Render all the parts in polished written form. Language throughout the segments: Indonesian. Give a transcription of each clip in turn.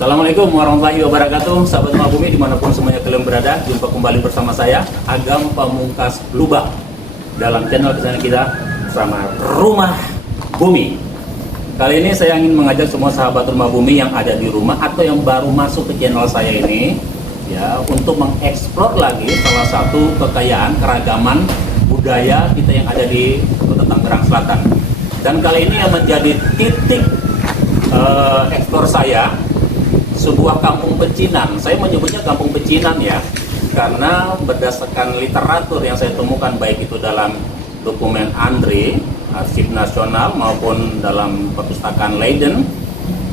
Assalamualaikum warahmatullahi wabarakatuh. Sahabat Rumah Bumi dimanapun semuanya kalian berada, jumpa kembali bersama saya Agam Pamungkas Lubak dalam channel kesayangan kita sama Rumah Bumi. Kali ini saya ingin mengajak semua sahabat Rumah Bumi yang ada di rumah atau yang baru masuk ke channel saya ini ya, untuk mengeksplor lagi salah satu kekayaan keragaman budaya kita yang ada di Kota Tangerang Selatan. Dan kali ini yang menjadi titik eksplor saya, sebuah kampung pecinan. Saya menyebutnya kampung pecinan ya, karena berdasarkan literatur yang saya temukan baik itu dalam dokumen Andri, Arsip Nasional maupun dalam perpustakaan Leiden,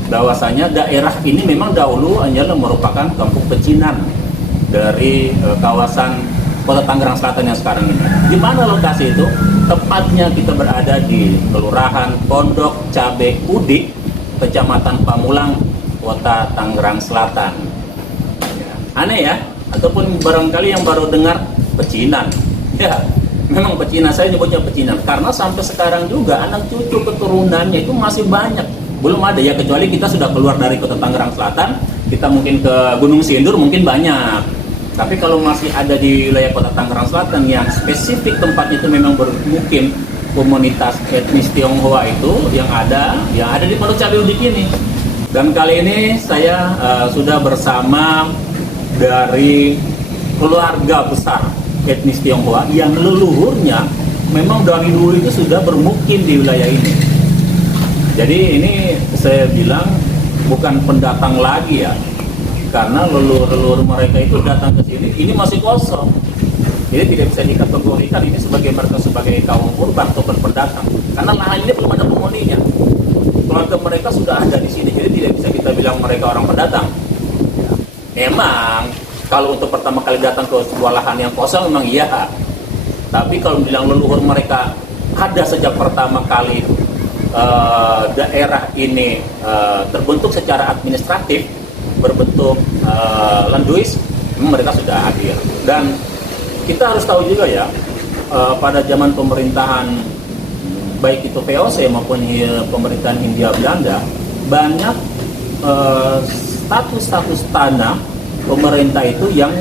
bahwasanya daerah ini memang dahulu hanyalah merupakan kampung pecinan dari kawasan Kota Tangerang Selatan yang sekarang ini. Di mana lokasi itu? Tepatnya kita berada di Kelurahan Pondok Cabe Udik, Kecamatan Pamulang, Kota Tangerang Selatan. Aneh ya? Ataupun barangkali yang baru dengar pecinan. Ya, memang pecinan, saya nyebutnya pecinan karena sampai sekarang juga anak cucu keturunannya itu masih banyak. Belum ada ya, kecuali kita sudah keluar dari Kota Tangerang Selatan, kita mungkin ke Gunung Sindur mungkin banyak. Tapi kalau masih ada di wilayah Kota Tangerang Selatan yang spesifik tempatnya itu memang bermukim komunitas etnis Tionghoa itu yang ada di Pondok Cabe Udik ini. Dan kali ini saya sudah bersama dari keluarga besar etnis Tionghoa yang leluhurnya memang dari dulu itu sudah bermukim di wilayah ini. Jadi ini saya bilang bukan pendatang lagi ya, karena leluhur mereka itu datang ke sini, ini masih kosong. Jadi tidak bisa dikategorikan ini sebagai mereka sebagai kaum urban atau pendatang, karena lahan ini belum ada penghuninya. Keluarga mereka sudah ada di sini, jadi tidak bisa kita bilang mereka orang pendatang. Memang kalau untuk pertama kali datang ke sebuah lahan yang kosong memang iya, tapi kalau bilang leluhur mereka ada sejak pertama kali daerah ini terbentuk secara administratif berbentuk lenduis, mereka sudah hadir. Dan kita harus tahu juga ya, pada zaman pemerintahan baik itu VOC maupun pemerintahan Hindia Belanda, banyak status tanah pemerintah itu yang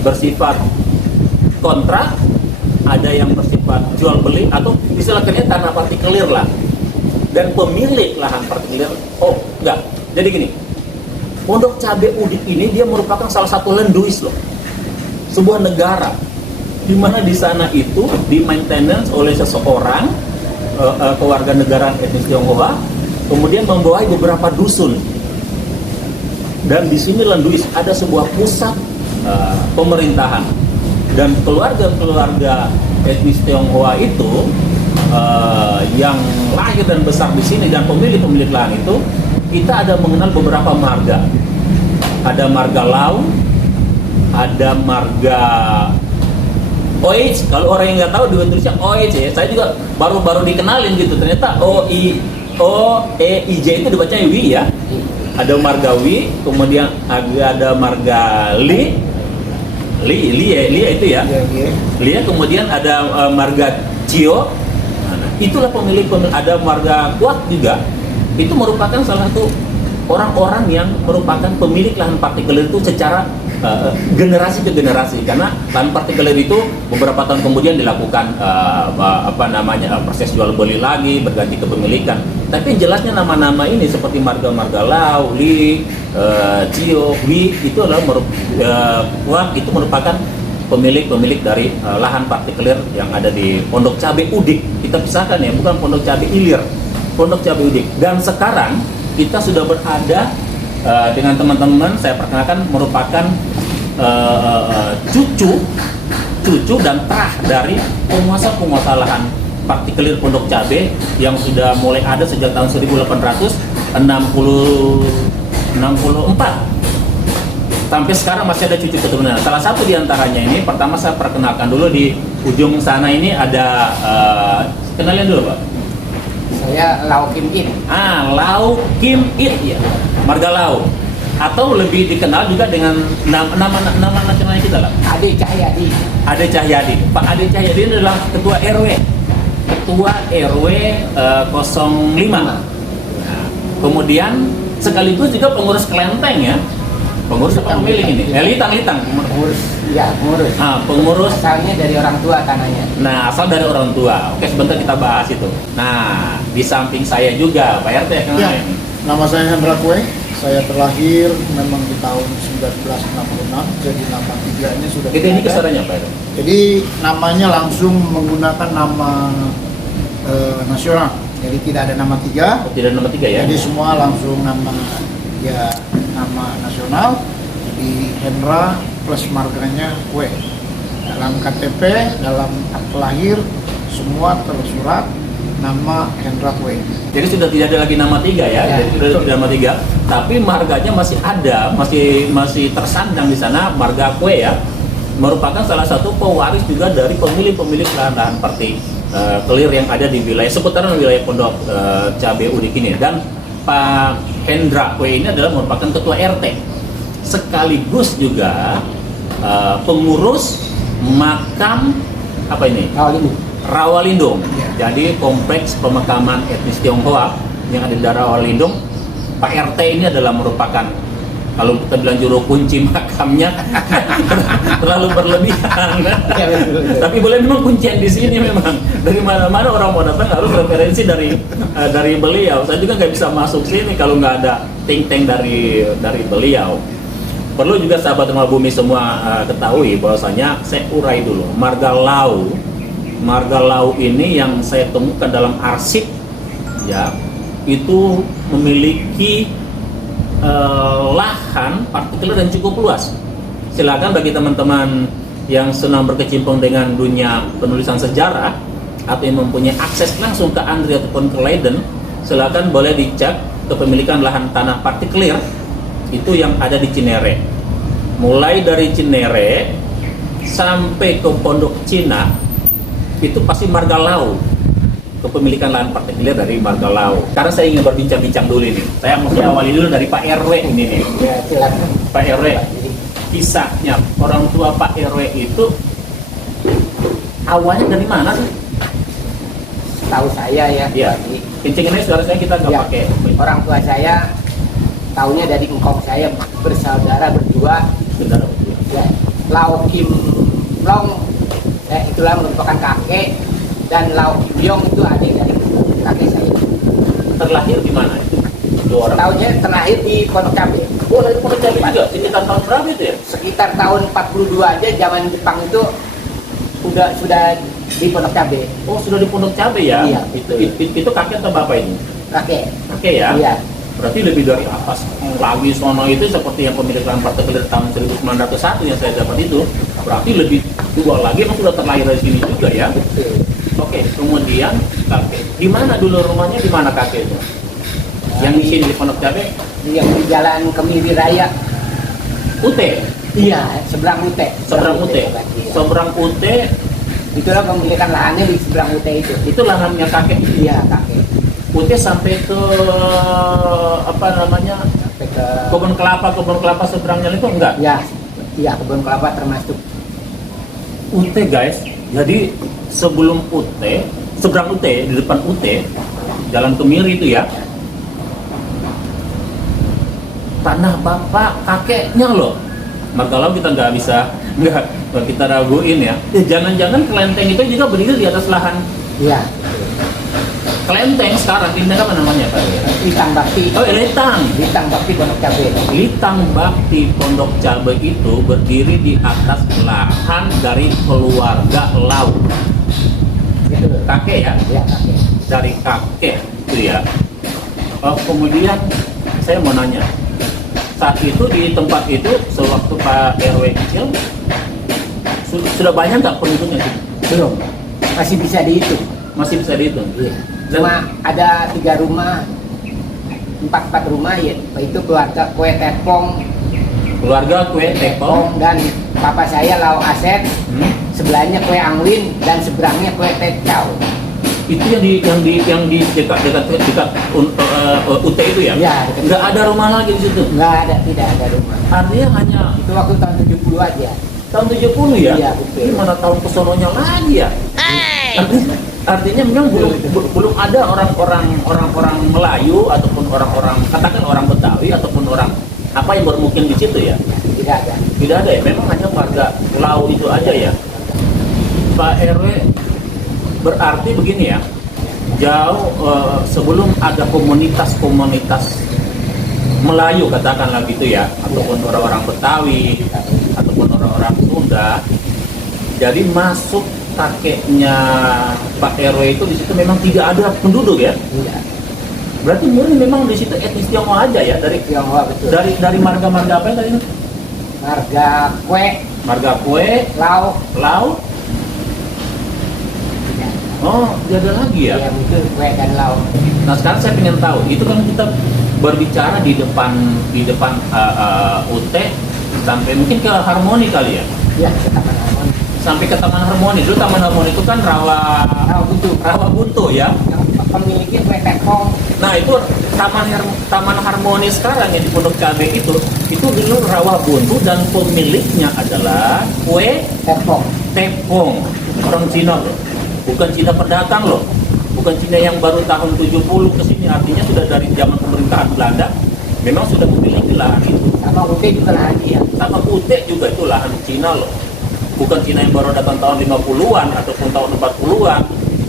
bersifat kontrak, ada yang bersifat jual beli atau istilahnya tanah partikelir lah. Dan pemilik lahan partikelir, enggak. Jadi gini, Pondok Cabe Udik ini dia merupakan salah satu lenduis loh, sebuah negara, di mana di sana itu di maintenance oleh seseorang kewarganegaraan etnis Tionghoa, kemudian membawahi beberapa dusun. Dan di sini lenduis ada sebuah pusat pemerintahan, dan keluarga etnis Tionghoa itu yang lahir dan besar di sini dan pemilik lahan itu, kita ada mengenal beberapa marga. Ada marga Lau, ada marga OH. Kalau orang yang nggak tahu di Indonesia OH ya, saya juga baru dikenalin gitu. Ternyata OEIJ itu dibacanya Wi ya. Ada marga Wi, kemudian ada marga Li itu ya. Li, kemudian ada marga Cio. Itulah pemilik, ada marga Kuat juga. Itu merupakan salah satu orang-orang yang merupakan pemilik lahan partikelir itu secara generasi ke generasi, karena lahan partikelir itu beberapa tahun kemudian dilakukan proses jual beli lagi, berganti kepemilikan. Tapi jelasnya nama-nama ini seperti marga Lau, Li, Cio, Wi itu adalah Kuat itu merupakan pemilik dari lahan partikelir yang ada di Pondok Cabe Udik. Kita pisahkan ya, bukan Pondok Cabe Ilir, Pondok Cabe Udik. Dan sekarang kita sudah berada dengan teman-teman, saya perkenalkan, merupakan cucu dan terah dari penguasa lahan partikelir Pondok Cabe yang sudah mulai ada sejak tahun 1864. Sampai sekarang masih ada cucu keturunan. Salah satu diantaranya ini, pertama saya perkenalkan dulu di ujung sana ini ada, kenalin dulu Pak. Saya Lau Kim In. Lau Kim In ya, marga Lau. Atau lebih dikenal juga dengan nama nasionalnya kita lah. Ade Cahyadi. Ade Cahyadi. Pak Ade Cahyadi ini adalah ketua RW 05. Kemudian sekaligus juga pengurus kelenteng ya. Pengurus apa pemilik ini? Litang. Pengurus. Ya, pengurus. Pengurus. Asalnya dari orang tua tanahnya. Nah, asal dari orang tua. Oke, sebentar kita bahas itu. Nah, di samping saya juga, Pak RT yang Ya, lain. nama saya Hendra Kue. Saya terlahir memang di tahun 1966, jadi nama tiganya sudah Kita ini tidak ada. kesarannya Pak RT. Jadi namanya langsung menggunakan nama nasional. Jadi tidak ada nama tiga. Tidak nomor 3 ya? Jadi semua langsung nama nasional. Jadi Hendra plus marganya Kue. Dalam KTP, dalam akte lahir semua tersurat nama Hendra Kue. Jadi sudah tidak ada lagi nama 3 ya? Ya, Jadi sudah tidak ada nama 3. Tapi marganya masih ada, masih tersandang di sana marga Kue ya. Merupakan salah satu pewaris juga dari pemilik-pemilik lahan-lahan parti-kelir yang ada di wilayah seputaran wilayah Pondok Cabe Udik ini. Dan Pak Hendra Kue ini adalah merupakan ketua RT sekaligus juga pengurus makam apa ini? Rawalindung. Jadi kompleks pemakaman etnis Tionghoa yang ada di daerah Rawalindung. Pak RT ini adalah merupakan, kalau kita bilang juru kunci makamnya terlalu berlebihan. Ya, betul. Tapi boleh memang kuncian di sini memang. Dari mana-mana orang mau datang harus referensi dari beliau. Saya juga nggak bisa masuk sini kalau nggak ada ting-teng dari beliau. Perlu juga sahabat Rumah Bumi semua ketahui bahwasanya saya urai dulu. Marga Lau ini yang saya temukan dalam arsip ya, itu memiliki lahan partikelir yang cukup luas. Silakan bagi teman-teman yang senang berkecimpung dengan dunia penulisan sejarah atau yang mempunyai akses langsung ke Andri ataupun ke Leiden, silakan boleh dicek kepemilikan lahan tanah partikelir itu yang ada di Cinere. Mulai dari Cinere sampai ke Pondok Cina itu pasti marga Lau. Kepemilikan lahan partikelir dari marga Lau. Karena saya ingin berbincang-bincang dulu ini. Saya mesti awali dulu dari Pak RW ini nih. Ya, silakan. Pak RW, kisahnya orang tua Pak RW itu awalnya dari mana sih? Tahu saya ya. Iya. Kencing ini suara saya kita nggak Ya, pakai. orang tua saya tahunya dari engkau saya bersaudara berdua. Saudara. Ya, Lau Kim Long, itulah merupakan kakek, dan Lau Kim Yong itu adik dari kakek saya. Terlahir di mana itu? Dua orang. Tahunnya terlahir di Pondok Cabe. Oh, dari Pondok Cabe juga. Sekitar tahun berapa itu ya? Sekitar tahun 42 aja, zaman Jepang itu sudah di Pondok Cabe. Oh, sudah di Pondok Cabe ya? Iya. Itu kakek atau bapak ini? Kakek. Kakek ya? Iya. Berarti lebih dari atas lagi sono itu seperti yang pemilikan partikelir tahun 1901 yang saya dapat itu. Berarti lebih tua lagi, emang sudah terlahir dari sini juga ya? Oke, kemudian kakek. Di mana dulu rumahnya, di mana kakek itu? Yang di sini di Pondok Cabe? Yang di Jalan Kemiri Raya. Ute. Iya, seberang Ute. Seberang Ute. Iya. Seberang Ute Itulah pemilikan lahannya di seberang Ute itu. itu lahannya kakek. Iya, kakek. Ute sampai ke apa namanya? Sampai ke Kebun kelapa seberangnya itu enggak? ya, iya, kebun kelapa termasuk. Ute guys, jadi sebelum Ute, seberang Ute, di depan Ute, Jalan Kemiri itu ya, tanah bapak kakeknya loh. Maka kalau kita nggak kita raguin ya. Jangan-jangan kelenteng itu juga berdiri di atas lahan Iya. kelenteng sekarang. Ini apa namanya Pak? Litang Bakti. Oh, Litang. Litang Bakti Pondok Cabe. Litang Bakti Pondok Cabe itu berdiri di atas lahan dari keluarga Lau. Gitu. Kakek ya? Iya, kakek. Dari kakek itu ya. Kemudian saya mau nanya, saat itu di tempat itu sewaktu Pak RW kecil sudah banyak nggak penduduknya sih? Belum. Masih bisa dihitung. Masih bisa dihitung. Iya. Dan Cuma ada 3 rumah, 4 rumah ya. Itu keluarga Kue Tepong, keluarga Kue Tepong, dan papa saya Lau Asep, sebelahnya Kue Angwin, dan seberangnya Kue Tecau. itu yang di dekat UT itu ya? Iya, dekat. Nggak ada rumah lagi di situ. Nggak ada, tidak ada rumah. Artinya hanya Itu waktu tahun 70 aja. Tahun 70 ya? Iya, betul. Gimana tahun kesononya lagi ya? Artinya memang belum ada orang-orang Melayu ataupun orang-orang, katakan orang Betawi ataupun orang apa yang bermukim di situ ya? Tidak ada. Tidak ada ya, memang hanya warga Lau itu aja ya. Pak RW, berarti begini ya, jauh sebelum ada komunitas-komunitas Melayu katakanlah gitu ya, ataupun orang-orang Betawi, ataupun orang-orang Sunda, jadi masuk kakeknya Pak RW itu di situ memang tidak ada penduduk ya? Tidak. Berarti murni memang di situ etnis Tionghoa aja ya, dari Tionghoa betul. dari marga-marga apa yang tadi? Marga kue, Marga kue, lauk. Lau. Oh, dia ada lagi ya? Ya betul, kue dan lauk. Nah sekarang saya ingin tahu, itu kan kita berbicara di depan UT sampai mungkin ke Harmoni kali ya? Ya, ke Taman Harmoni. Sampai ke Taman Harmoni. Dulu Taman Harmoni itu kan rawa buntu ya. Yang pemiliknya kue tepong. Nah itu Taman Harmoni sekarang yang di Pondok Cabe itu dulu rawa buntu dan pemiliknya adalah kue tepong. Orang Cina loh, bukan Cina pendatang loh, bukan Cina yang baru tahun 70 ke sini, artinya sudah dari zaman pemerintahan Belanda memang sudah memiliki lahan itu. Sama Ute juga lahan dia. Sama Ute juga itu lahan Cina loh, bukan Cina yang baru datang tahun 50-an ataupun tahun 40-an.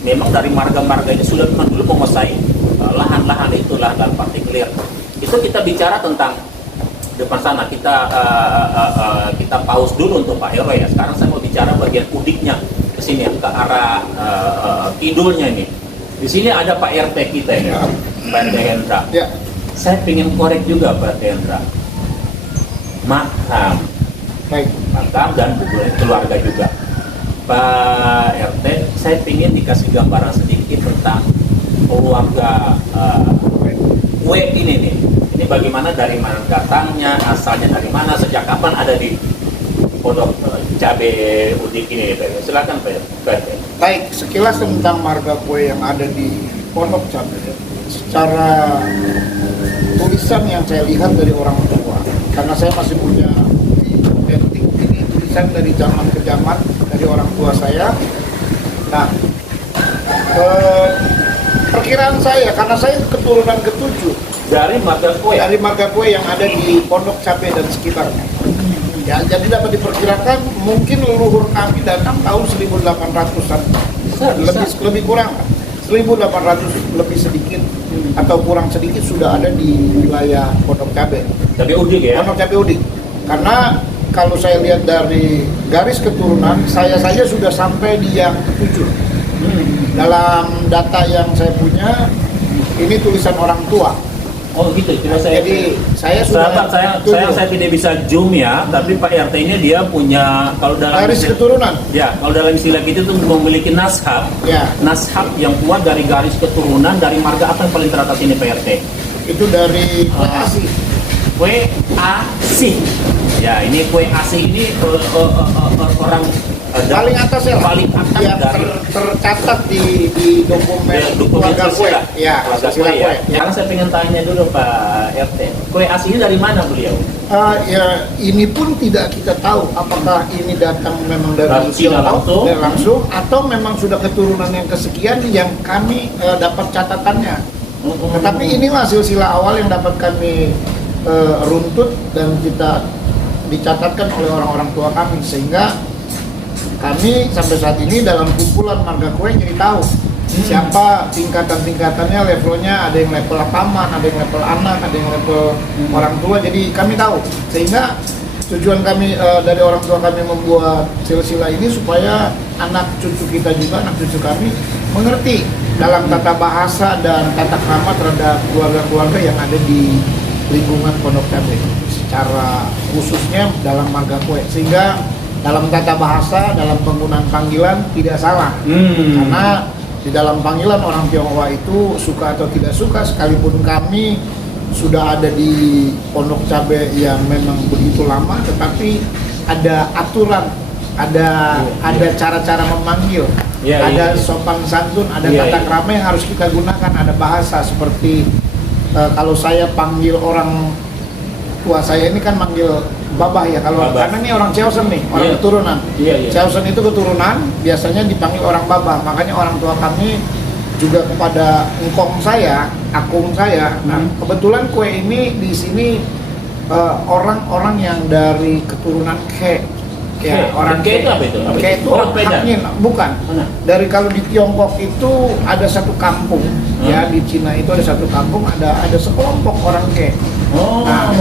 Memang dari marga-marga ini sudah memang dulu menguasai lahan-lahan itu, lahan partikelir. Itu kita bicara tentang depan sana, kita pause dulu untuk Pak RW ya. Sekarang saya mau bicara bagian udiknya ke sini ke arah kidulnya ini. Di sini ada Pak RT kita ini, Pak RT Hendra. Ya. Saya ingin korek juga Pak RT Hendra. Makam, Baik. makam dan keluarga juga. Pak RT, saya ingin dikasih gambaran sedikit tentang keluarga kue ini nih. Ini bagaimana, dari mana datangnya, asalnya dari mana, sejak kapan ada di Pondok Cabe Udik ini, Pak? Silakan Pak RT. Baik, sekilas tentang marga kue yang ada di Pondok Cabe. Secara tulisan yang saya lihat dari orang tua, karena saya masih punya identik, ini tulisan dari zaman ke zaman dari orang tua saya. Nah, perkiraan saya, karena saya keturunan ketujuh Dari marga kue. dari marga kue yang ada di Pondok Cabe dan sekitarnya. Ya, jadi dapat diperkirakan mungkin leluhur kami datang tahun 1800-an. Lebih kurang 1800 lebih sedikit atau kurang sedikit sudah ada di wilayah Pondok Cabe. Cabe Udik ya. Pondok Cabe Udik. Karena kalau saya lihat dari garis keturunan, saya saja sudah sampai di yang ketujuh. Dalam data yang saya punya, ini tulisan orang tua. Oh gitu, coba saya. Jadi saya sudah Sahabat, saya tidak bisa zoom ya, tapi Pak RT ini dia punya, kalau dalam garis keturunan. ya, kalau dalam istilah kita itu memiliki nashab. Ya, Nashab yang kuat dari garis keturunan dari marga apa yang paling teratas ini Pak RT? itu dari kue asih. Kue Asih. Ya, ini kue Asih ini orang Paling atas ya, paling atas yang dari tercatat di dokumen keluarga kue. Ya, keluarga silsilah kue ya. kue. Sekarang saya pengen tanya dulu Pak RT, kue Asih ini dari mana beliau? Ya, ini pun tidak kita tahu apakah ini datang memang dari Dari Cina Tiongkok, langsung. langsung atau memang sudah keturunan yang kesekian yang kami dapat catatannya. Tetapi inilah silsilah awal yang dapat kami runtut dan kita dicatatkan oleh orang-orang tua kami, sehingga kami sampai saat ini dalam kumpulan marga kue jadi tahu siapa tingkatan-tingkatannya, levelnya, ada yang level paman, ada yang level anak, ada yang level orang tua, jadi kami tahu. Sehingga tujuan kami dari orang tua kami membuat silsilah ini supaya anak cucu kita juga, anak cucu kami mengerti dalam tata bahasa dan tata krama terhadap keluarga-keluarga yang ada di lingkungan Pondok Cabe, secara khususnya dalam marga kue, sehingga dalam tata bahasa, dalam penggunaan panggilan tidak salah. Karena di dalam panggilan orang Tionghoa itu suka atau tidak suka, sekalipun kami sudah ada di Pondok Cabe yang memang begitu lama, tetapi ada aturan, ada cara-cara memanggil, ada sopan santun, ada tata krama yang harus kita gunakan, ada bahasa seperti kalau saya panggil orang tua saya ini kan manggil babah ya, kalau Babah. karena ini orang Ceosen nih, orang Iya. keturunan. Iya, iya. Ceosen itu keturunan, biasanya dipanggil orang babah. Makanya orang tua kami juga kepada engkong saya, akung saya. Nah, kebetulan kue ini di sini orang-orang yang dari keturunan Ke. Ya, Ke. orang Ke itu apa itu? Apa Ke itu? itu Oh, beda. haknya, bukan. Mana? Dari kalau di Tiongkok itu ada satu kampung, ya di Cina itu ada satu kampung, ada sekelompok orang Ke. Oh. Nah,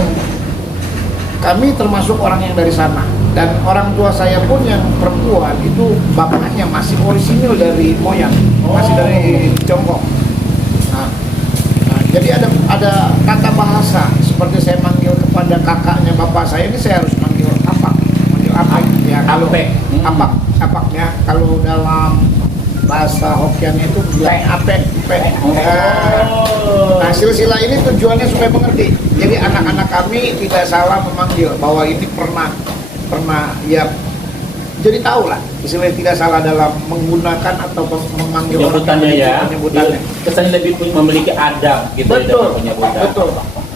kami termasuk orang yang dari sana, dan orang tua saya pun yang perempuan itu bapaknya masih orisinil dari moyang, masih dari Tiongkok. Nah, jadi ada kata bahasa seperti saya manggil kepada kakaknya bapak saya ini, saya harus manggil apa ya, kalau Apek. apaknya kalau dalam bahasa Hokkien itu bilang apek. Nah, silsilah ini tujuannya supaya mengerti. Jadi anak-anak kami tidak salah memanggil bahwa ini pernah ya, jadi tahu lah istilahnya tidak salah dalam menggunakan atau memanggil Penyebutannya ya, penyebutannya. kesannya lebih memiliki adab gitu ya dalam penyebutan.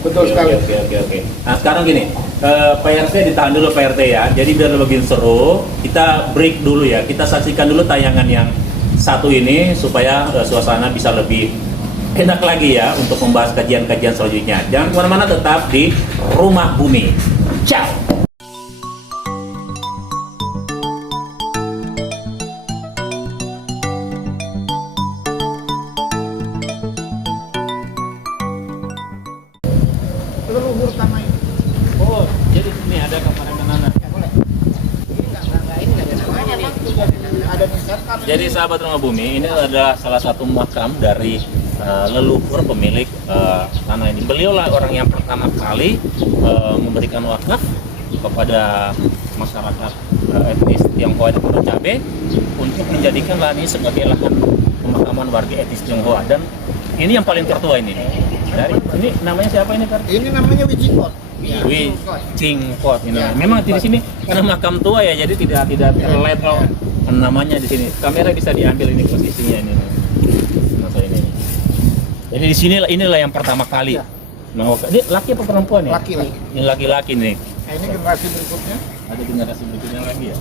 Betul Oke, sekali. Oke. Nah sekarang gini, Pak RT ditahan dulu Pak RT ya. Jadi biar lebih seru, kita break dulu ya. Kita saksikan dulu tayangan yang satu ini supaya suasana bisa lebih enak lagi ya untuk membahas kajian-kajian selanjutnya. Jangan kemana-mana, tetap di Rumah Bumi. Ciao. Leluhur tanah ini. Oh, jadi ini ada kamar anak. Ya, boleh. Ini nggak ada namanya nih. Ada misalkan. Jadi sahabat Rumah Bumi, ini adalah salah satu makam dari leluhur pemilik tanah ini. Beliau lah orang yang pertama kali memberikan wakaf kepada masyarakat etnis Tionghoa dan Pondok Cabe untuk menjadikan lahan ini sebagai lahan pemakaman warga etnis Tionghoa. Dan ini yang paling tertua ini. Dari ini namanya siapa ini, Pak? Ini namanya Wijikot. Wi Cingkot ini. Ya. Memang di sini karena makam tua ya, jadi tidak terlevel namanya di sini. Kamera bisa diambil ini posisinya ini. Masa ini. Jadi di sini inilah yang pertama kali. Ya. Nah, ini laki apa perempuan ya? Laki-laki. Ini laki-laki nih. Nah, ini generasi berikutnya. Ada generasi berikutnya lagi ya.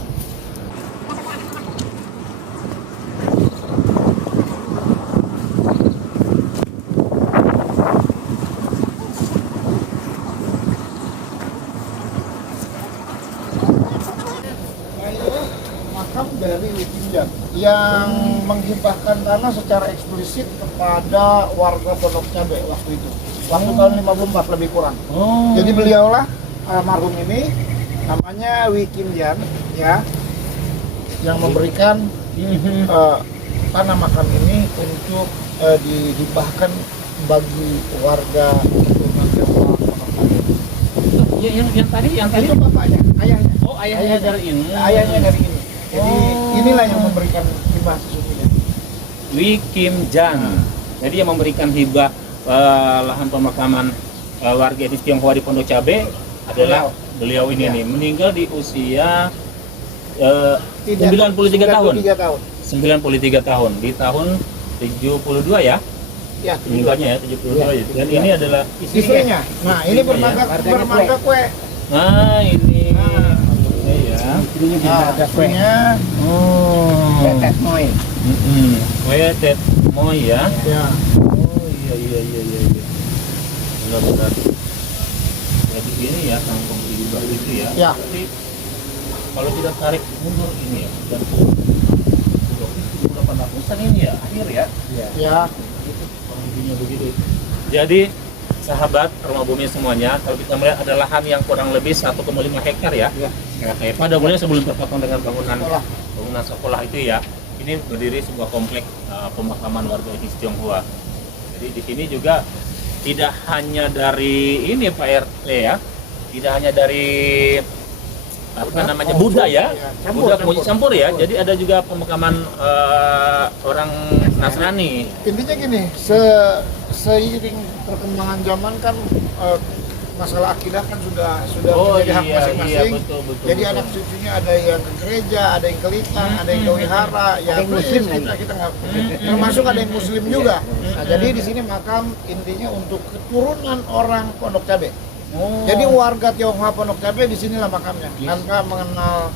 Nah, ini makam dari Wikinjan yang menghibahkan tanah secara eksplisit kepada warga Pondok Cabe waktu itu. Waktu tahun 54 lebih kurang. Oh. Jadi beliaulah almarhum ini namanya Wikinjan ya, yang memberikan tanah makam ini untuk dihibahkan bagi warga keturunan Tionghoa Pondok Cabe. Ya, yang tadi Itu bapaknya, ayahnya. Oh, ayahnya dari ini. Ayahnya dari ini. Jadi Oh. inilah yang memberikan hibah sesungguhnya. Wi Kim Jan. Jadi yang memberikan hibah lahan pemakaman warga etnis Tionghoa di Pondok Cabe adalah beliau ini Ya. nih, meninggal di usia 93 Tidak, tahun. 93 tahun. 93 tahun di tahun 72 ya. Ya, Meninggalnya ya 72 ya. Dan ini adalah istrinya. Nah, ini Istrinya ya. bermarga kue. Nah, ini Nah. Oke ya. Nah, istrinya Oh. Tetet Moy. Kue Tet Moy ya. Ya. Oh iya. Benar-benar. Jadi ini ya kampung Hibah itu ya. Ya. Tapi kalau kita tarik mundur ini ya, dan udah 800-an ini ya, akhir ya. Ya. Kondisinya begitu. Jadi sahabat Rumah Bumi semuanya, kalau kita melihat ada lahan yang kurang lebih 1,5 hektar ya. Ya. Pada mulanya sebelum terpotong dengan bangunan Sekolah. sekolah itu ya. Ini berdiri sebuah komplek pemakaman warga etnis Tionghoa. Jadi di sini juga tidak hanya dari ini Pak RT ya, tidak hanya dari apa namanya Buddha ya, Buddha kemudian campur ya. Jadi ada juga pemakaman orang Nasrani. Intinya gini, seiring perkembangan zaman kan masalah akidah kan sudah Oh, menjadi hak iya, masing-masing. betul. Jadi anak cucunya ada yang ke gereja, ada yang ke Litang, ada yang ke wihara, ya Ada yang muslim kita nggak termasuk ada yang muslim juga. Nah, jadi di sini makam intinya untuk keturunan orang Pondok Cabe. Oh. Jadi warga Tionghoa Pondok Cabe di sinilah makamnya. Yes. Tanpa mengenal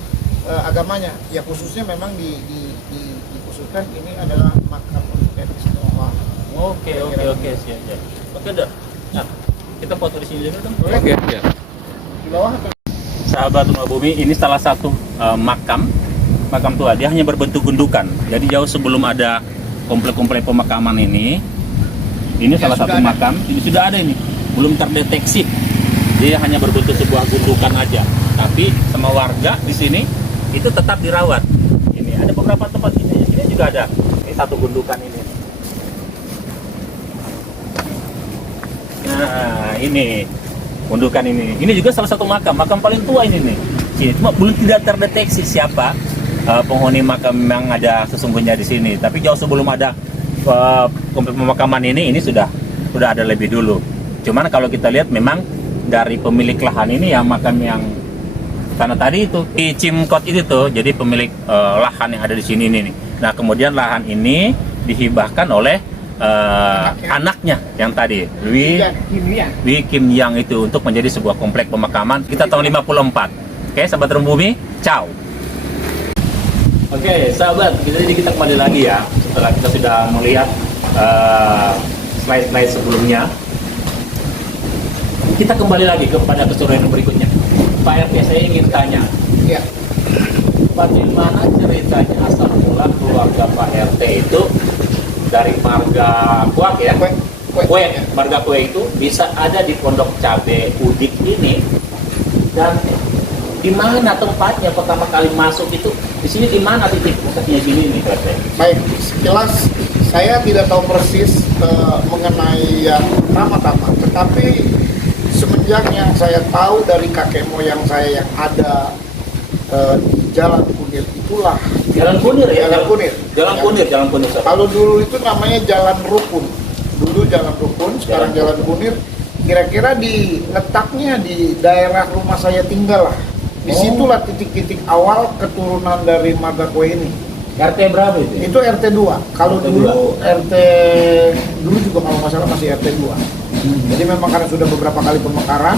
agamanya, ya khususnya memang dikhususkan ini adalah makam etnis Tionghoa. Oke, siap. Oke, dah. Nah, kita foto di sini dulu dong. Boleh? Oke. Di bawah atau? Sahabat Rumah Bumi, ini salah satu makam tua. Dia hanya berbentuk gundukan. Jadi jauh sebelum ada komplek-komplek pemakaman ini salah satu sudah ada. makam. Ini sudah ada ini, belum terdeteksi. Dia hanya berbentuk sebuah gundukan aja. Tapi sama warga di sini itu tetap dirawat. Ini ada beberapa tempat ini juga ada. Ini satu gundukan ini. Nah, ini gundukan ini. Ini juga salah satu makam paling tua ini nih. Sini cuma belum tidak terdeteksi siapa penghuni makam yang ada sesungguhnya di sini. Tapi jauh sebelum ada kompleks pemakaman ini sudah ada lebih dulu. Cuman kalau kita lihat memang dari pemilik lahan ini yang makam yang karena tadi itu di Cimkot itu tuh, jadi pemilik lahan yang ada di sini ini nih. Nah, kemudian lahan ini dihibahkan oleh anaknya yang tadi Wi Kim Yang itu untuk menjadi sebuah komplek pemakaman kita tahun 54. Oke, sahabat Rumah Bumi, ciao. Oke, sahabat, kita kembali lagi ya setelah kita sudah melihat slide-slide sebelumnya. Kita kembali lagi kepada keseruan berikutnya. Pak RT, saya ingin tanya, Ya. bagaimana ceritanya asal mula keluarga Pak RT itu dari marga Kuak ya? Kue, marga Kue itu bisa ada di Pondok Cabe Udik ini, dan di mana tempatnya pertama kali masuk itu? Di sini di mana titik pusatnya sini nih, Pak RT? Baik, sekilas saya tidak tahu persis mengenai yang pertama-tama, tetapi semenjak yang saya tahu dari kakek moyang saya yang ada di Jalan Kunir itulah. Jalan Kunir ya? Jalan Kunir. Jalan Kunir. Kalau dulu itu namanya Jalan Rukun. Dulu Jalan Rukun, sekarang Jalan Kunir. Kira-kira letaknya di daerah rumah saya tinggal lah. Disitulah titik-titik awal keturunan dari marga Kue ini. RT berapa itu? Itu RT 2. Kalau RT dulu RT dulu juga kalau nggak salah masih RT 2. Jadi memang karena sudah beberapa kali pemekaran.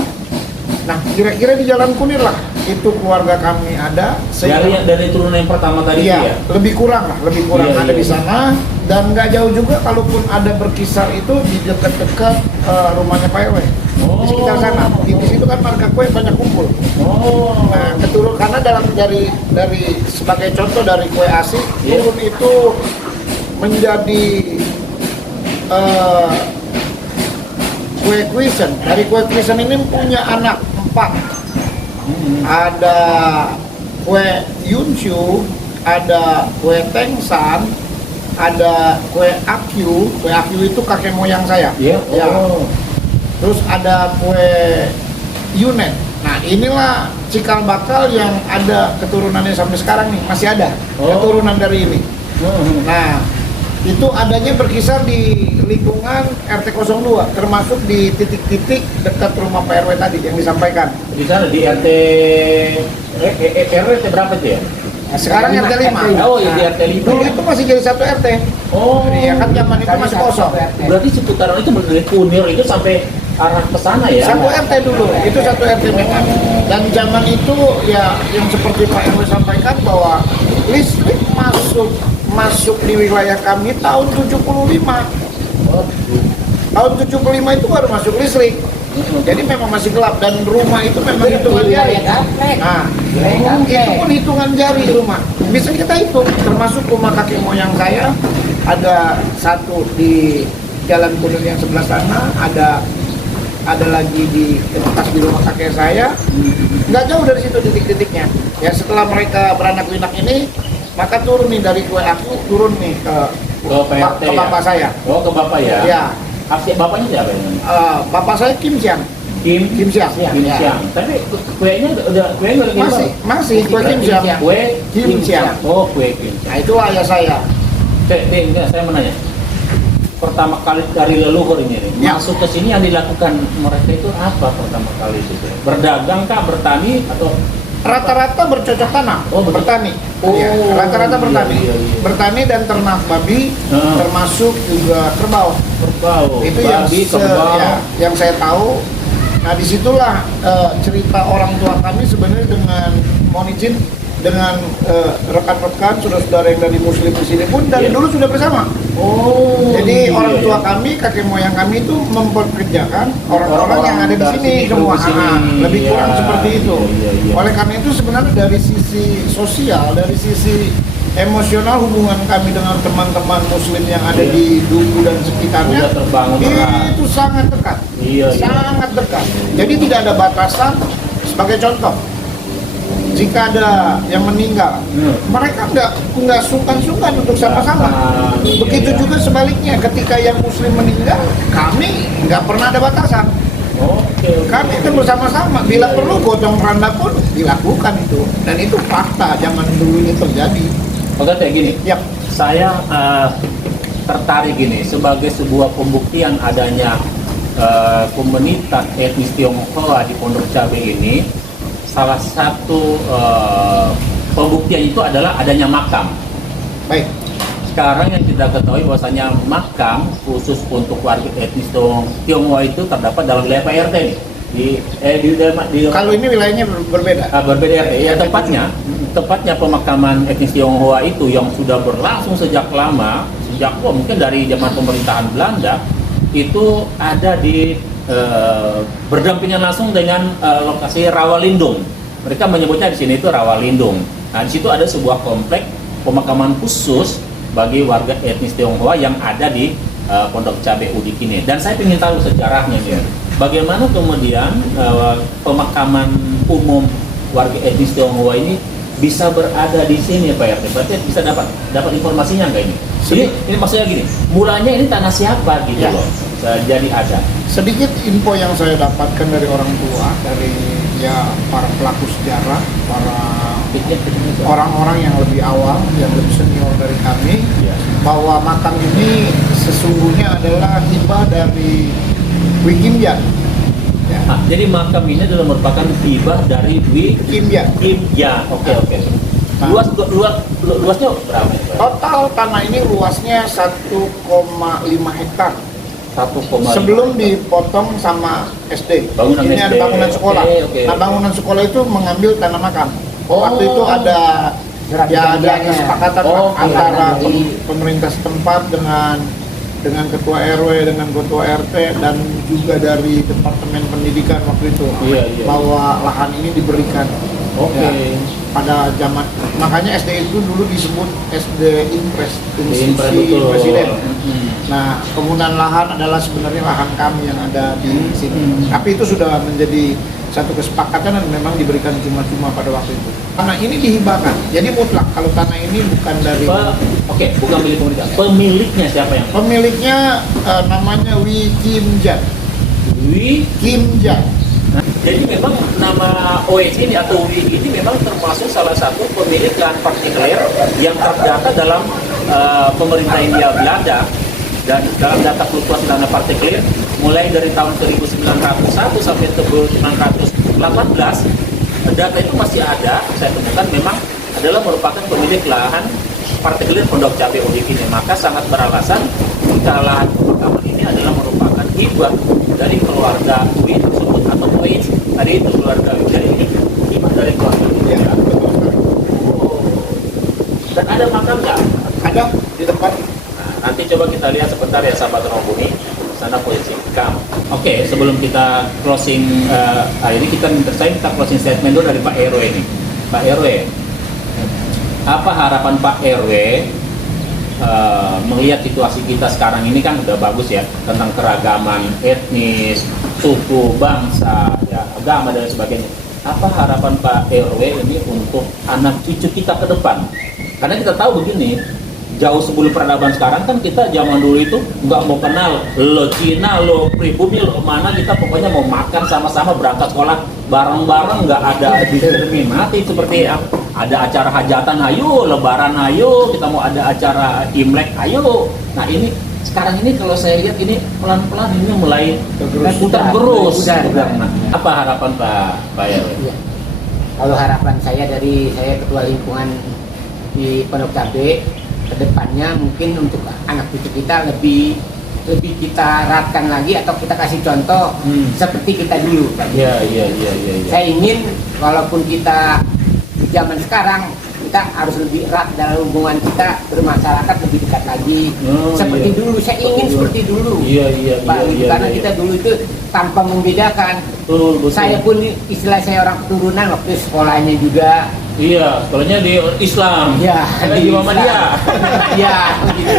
Nah, kira-kira di Jalan Kunir lah itu keluarga kami ada. Dari turunan yang pertama tadi Iya, ya? lebih kurang Iya, ada iya. di sana, dan nggak jauh juga kalaupun ada berkisar itu di dekat-dekat rumahnya Pak RW. Di sekitar sana. Di situ kan marga Kue banyak kumpul. Nah, karena dari sebagai contoh dari Kue asli turun itu menjadi Kue Kuisen. Dari Kue Kuisen ini punya anak 4. Ada Kue Yunshu, ada Kue Tengsan, ada Kue Akyu. Kue Akyu itu kakek moyang saya. Iya. Ya. Terus ada Kue Yunet. Nah, inilah cikal bakal yang ada keturunannya sampai sekarang nih, masih ada keturunan dari ini. Nah, itu adanya berkisar di lingkungan RT 02, termasuk di titik-titik dekat rumah Pak RW tadi yang disampaikan. Di sana di RT RT berapa tuh ya? Nah, sekarang RT 5. Oh, ya di RT 5. Dulu itu masih jadi satu RT. Iya kan zaman itu masih kosong. Berarti seputaran itu dari Kunir itu sampai arah ke sana ya? Satu RT dulu, itu satu RT memang. Dan zaman itu ya yang seperti Pak RW sampaikan bahwa listrik masuk di wilayah kami tahun 75. Tahun 75 itu baru masuk listrik. Jadi memang masih gelap dan rumah itu memang hitungan jari. Nah, itu pun hitungan jari rumah. Bisa kita hitung, termasuk rumah kakek moyang saya ada satu di Jalan Kunir yang sebelah sana, ada lagi di bekas di rumah kakek saya. Nggak jauh dari situ titik-titiknya. Ya setelah mereka beranak pinak ini, maka turun nih dari Kue aku turun nih ke bapak saya. Oh, ke bapak ya? Ya. Asli bapaknya siapa ini? Bapak saya Kim Siang. Kim Siang. Siang. Tapi kuenya udah Masih Kue Kim Siang. Kue Kim Siang. Oh, Kue Kim Siang. Nah, itu ayah saya. Enggak, saya menanya. Pertama kali dari leluhur ini Ya. masuk ke sini yang dilakukan mereka itu apa pertama kali itu? Berdagang kah, bertani atau Rata-rata bercocok tanam, bertani. Oh, Ya, rata-rata bertani. iya. Bertani dan ternak babi, termasuk juga kerbau. kerbau? Itu Babi, kerbau. yang saya tahu Nah disitulah cerita orang tua kami sebenarnya dengan mohon izin dengan rekan-rekan saudara-saudara yang dari Muslim di sini pun dari dulu sudah bersama. Oh. Jadi iya, orang tua iya. kami, kakek moyang kami itu mempekerjakan orang-orang yang ada di dari sini sini, semua. di sini. Lebih kurang Iya, seperti itu. iya, iya. Oleh karena itu sebenarnya dari sisi sosial, dari sisi emosional hubungan kami dengan teman-teman Muslim yang ada Iya. di Duku dan sekitarnya Sudah terbangun erat. itu sangat dekat. Iya, iya. Sangat dekat. Jadi tidak ada batasan. Sebagai contoh, jika ada yang meninggal, mereka nggak sungkan-sungkan untuk sama-sama. Begitu Iya. juga sebaliknya, ketika yang Muslim meninggal, kami nggak pernah ada batasan. Oke. Kami kan bersama-sama. Bila perlu gotong royong pun dilakukan itu, dan itu fakta zaman dulu ini terjadi. Oke, kayak gini. Yap. Saya tertarik gini sebagai sebuah pembuktian adanya komunitas etnis Tionghoa di Pondok Cabe ini. Salah satu pembuktian itu adalah adanya makam. Baik. Sekarang yang kita ketahui bahwasanya makam khusus untuk warga etnis Tionghoa itu terdapat dalam wilayah PRT nih. Di Kalau ini wilayahnya berbeda. berbeda RT. Ya tepatnya pemakaman etnis Tionghoa itu yang sudah berlangsung sejak lama, mungkin dari zaman pemerintahan Belanda itu ada di berdampingan langsung dengan lokasi Rawalindung. Mereka menyebutnya di sini itu Rawalindung. Nah, di situ ada sebuah komplek pemakaman khusus bagi warga etnis Tionghoa yang ada di Pondok Cabe Udikine. Dan saya ingin tahu sejarahnya nih. Bagaimana kemudian pemakaman umum warga etnis Tionghoa ini bisa berada di sini, Pak RT? Berarti bisa dapat informasinya nggak ini? Ini maksudnya gini, mulanya ini tanah siapa gitu Ya. loh? Jadi ada. Sedikit info yang saya dapatkan dari orang tua, dari ya para pelaku sejarah, para orang-orang yang lebih awal, yang lebih senior dari kami, Ya. bahwa makam ini sesungguhnya adalah hibah dari Wikimjan. Ya. Ah, jadi makam ini adalah merupakan hibah dari Wikimjan. Ya, oke. Nah. Luasnya berapa? Total tanah ini luasnya 1,5 hektar. 1,5. Sebelum dipotong sama SD. Bangunan ini SD. ada bangunan sekolah. Oke. Nah, bangunan sekolah itu mengambil tanah makam. Oh. Waktu itu ada Surat ya ada perjanjiannya. kesepakatan Oh, antara dari- pemerintah setempat dengan ketua RW, dengan ketua RT, dan juga dari Departemen Pendidikan waktu itu, Iya. bahwa lahan ini diberikan. Oke. Ya, pada zaman, makanya SD itu dulu disebut SD Impres, institusi Betul. presiden. Hmm. Nah, penggunaan lahan adalah sebenarnya lahan kami yang ada di sini. Tapi itu sudah menjadi satu kesepakatan dan memang diberikan cuma-cuma pada waktu itu. Tanah ini dihibahkan, jadi mutlak. Kalau tanah ini bukan dari Oke, bukan milik pemerintah. Pemiliknya siapa yang? pemiliknya, namanya Wi Kim Jan. Kim Jan. Nah, jadi memang nama OEC ini atau WI ini memang termasuk salah satu pemilik lahan partikuler yang terdata dalam pemerintah Hindia Belanda, dan dalam data fluktuasi dana partikuler mulai dari tahun 1901 sampai 1918 data itu masih ada. Saya temukan memang adalah merupakan pemilik lahan partikuler Pondok Cabe Udikine. Maka sangat beralasan jika lahan pemakaman ini adalah merupakan hibah dari keluarga WI tersebut atau OIC tadi itu keluarga WI. Jadi ini hibah dari keluarga WI. Ya, betul sekali. Dan ada makam nggak? Ada di tempat. Nah, nanti coba kita lihat sebentar ya sahabat Rombuni. Sana posisi makam. Oke, sebelum kita closing hari ini kita closing statement dulu dari Pak RW ini. Pak RW, apa harapan Pak RW melihat situasi kita sekarang ini kan udah bagus ya, tentang keragaman etnis, suku, bangsa, ya, agama dan sebagainya. Apa harapan Pak RW ini untuk anak cucu kita ke depan? Karena kita tahu begini, jauh sebelum peradaban sekarang kan kita zaman dulu itu nggak mau kenal lo Cina, lo pribumi, lo mana, kita pokoknya mau makan sama-sama, berangkat sekolah bareng-bareng, nggak ada diskriminasi seperti ya. Ada acara hajatan, ayo, lebaran, ayo, kita mau ada acara Imlek, ayo. Nah ini sekarang ini kalau saya lihat ini pelan-pelan ini mulai tergerus. Nah, apa harapan Pak RW? Iya. Kalau harapan saya ketua lingkungan di Pondok Cabe, kedepannya mungkin untuk anak cucu kita lebih lebih kita eratkan lagi atau kita kasih contoh seperti kita dulu. Iya. Saya ingin walaupun kita di zaman sekarang kita harus lebih erat dalam hubungan kita bermasyarakat lebih dekat lagi seperti iya. dulu. Saya ingin seperti dulu, Iya, Pak, iya, karena iya. kita dulu itu tanpa membedakan. Betul. Saya pun istilah saya orang keturunan waktu sekolahnya juga. Iya, sekolahnya di Islam. Ya, di Muhammadiyah. Ya, begitu.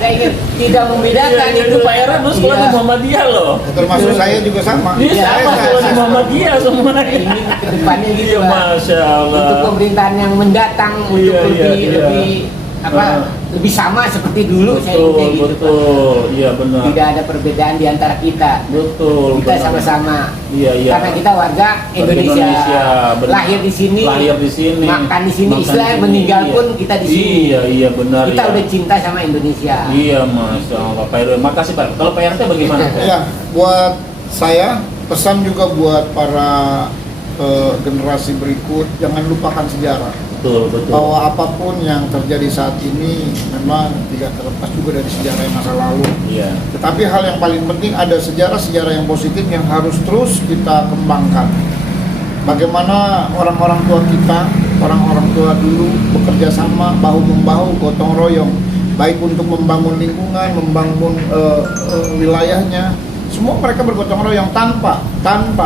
Saya ingin tidak membedakan Iya, itu Pak Era dulu sekolah di Iya. Muhammadiyah loh. Termasuk saya juga sama. Iya, Iya, sama sekolah di Muhammadiyah Saya semuanya. ingin ke depannya gitu, Iya, Pak. Masya Allah. Untuk pemerintahan yang mendatang Iya, untuk iya, iya. lebih lebih sama seperti dulu. Saya ingin Betul, kayak gitu, Pak. betul. Iya, benar. Tidak ada perbedaan di antara kita. Betul. Kita benar. sama-sama. Iya. Karena kita warga Indonesia, benar. lahir di sini, Lahir di sini, makan di sini, makan istilah di sini, meninggal iya. pun kita di sini. Iya, benar. Kita ya. udah cinta sama Indonesia. Iya, Masya Allah. Pak Heru, makasih Pak. Kalau Pak RT bagaimana? Ya, buat saya pesan juga buat para generasi berikut, jangan lupakan sejarah. Betul. Bahwa apapun yang terjadi saat ini memang tidak terlepas juga dari sejarah yang masa lalu. Iya. Tetapi hal yang paling penting ada sejarah-sejarah yang positif yang harus terus kita kembangkan. Bagaimana orang-orang tua kita, orang-orang tua dulu bekerja sama, bahu-membahu, gotong royong, baik untuk membangun lingkungan, membangun wilayahnya. Semua mereka bergotong royong tanpa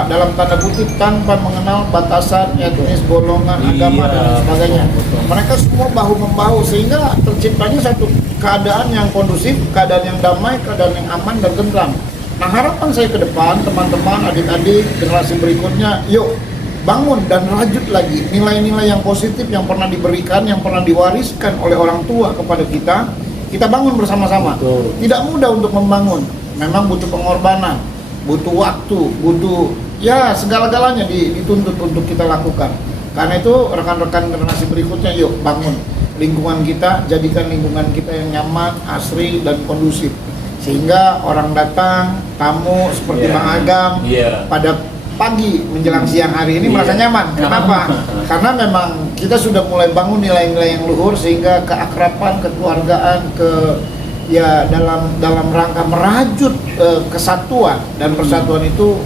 dalam tanda kutip tanpa mengenal batasan etnis, golongan, agama dan sebagainya. betul. Mereka semua bahu membahu sehingga terciptanya satu keadaan yang kondusif, keadaan yang damai, keadaan yang aman dan tentram. Nah, harapan saya ke depan, teman-teman, adik-adik, generasi berikutnya, yuk bangun dan rajut lagi nilai-nilai yang positif yang pernah diberikan, yang pernah diwariskan oleh orang tua kepada kita bangun bersama-sama. Betul. Tidak mudah untuk membangun, memang butuh pengorbanan, butuh waktu, butuh ya segala-galanya dituntut untuk kita lakukan. Karena itu rekan-rekan generasi berikutnya, yuk bangun lingkungan kita, jadikan lingkungan kita yang nyaman, asri dan kondusif, sehingga orang datang, tamu seperti Iya. Bang Agam Iya. pada pagi menjelang siang hari ini Iya. merasa nyaman. Kenapa? Karena memang kita sudah mulai bangun nilai-nilai yang luhur sehingga keakraban, kekeluargaan, dalam rangka merajut kesatuan dan persatuan itu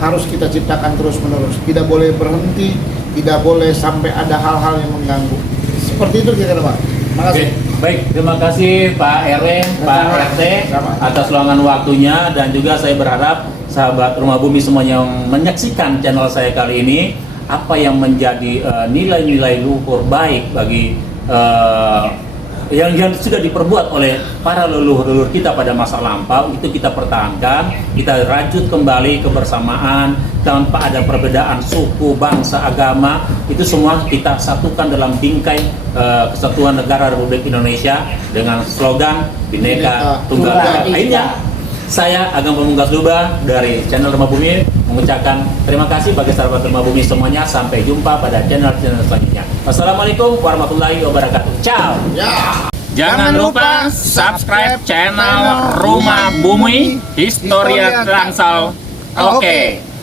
harus kita ciptakan terus-menerus. Tidak boleh berhenti, tidak boleh sampai ada hal-hal yang mengganggu. Seperti itu kira-kira, Pak. Makasih. Oke, baik, terima kasih Pak RW, Pak RT atas luangan waktunya, dan juga saya berharap sahabat Rumah Bumi semuanya yang menyaksikan channel saya kali ini, apa yang menjadi nilai-nilai luhur baik bagi yang sudah diperbuat oleh para leluhur-leluhur kita pada masa lampau, itu kita pertahankan, kita rajut kembali kebersamaan tanpa ada perbedaan suku, bangsa, agama. Itu semua kita satukan dalam bingkai Kesatuan Negara Republik Indonesia dengan slogan Bhinneka Tunggal Ika. Akhirnya saya Agam Pamungkas Lubah dari channel Rumah Bumi mengucapkan terima kasih bagi sahabat Rumah Bumi semuanya. Sampai jumpa pada channel-channel selanjutnya. Wassalamualaikum warahmatullahi wabarakatuh. Ciao. Ya. Jangan lupa subscribe channel Rumah Bumi Historia Transal. Oke.